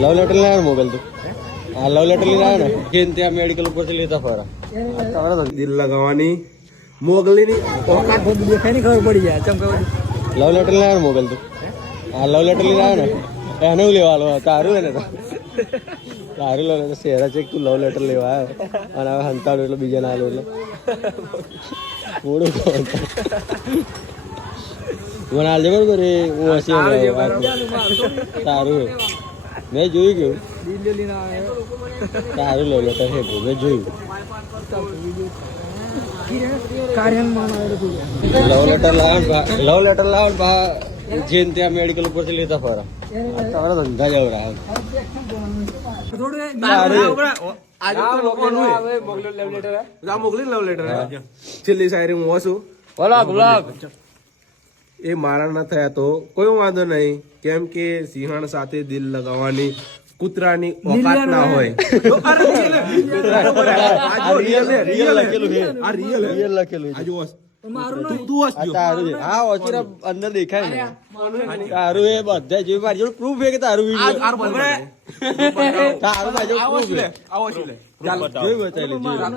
Love letter લાવ્યો mobile તું હા લવ લેટર લઈને આવ્યો ને કે ત્યાં મેડિકલ ઉપરથી લેતા ફરા દિલ લગાવવાની મોગલીની ઓકાત દેખાય ને ખબર પડી જાય ચમકાવડી લવ લેટર લાવ્યો મોબાઈલ તું હા લવ લેટર લઈને આવ્યો ને એને લેવાનો તારું ને તારું લો ને શેરા છે તું લવ લેટર લેવા આવ્યો અને હવે હંતાડું એટલે બીજા ના આવ્યો એટલે મોડું મને હાલજે બરોબર એ હું હસી તારું મેં જોયું કેવું તારું લવ લેટર હે મેં જોયું લવ લેટર લાવ જેન ત્યાં મેડિકલ ઉપરથી લેતા ફરા તમારા ધંધા જવ રહ્યા મોકલી લવ લેટર છેલ્લી શાયરી હું છું એ મારા ના થયા તો કોઈ વાંધો નહીં કેમ કે સિંહણ સાથે દિલ લગાવવાની કૂતરાની ઓકાત ના હોય અંદર દેખાય ને તારું એ બધા જોયું મારી જોડે પ્રૂફ છે કે તારું તારું મારી જોડે proof છે. જોયું બતાવી લીધું.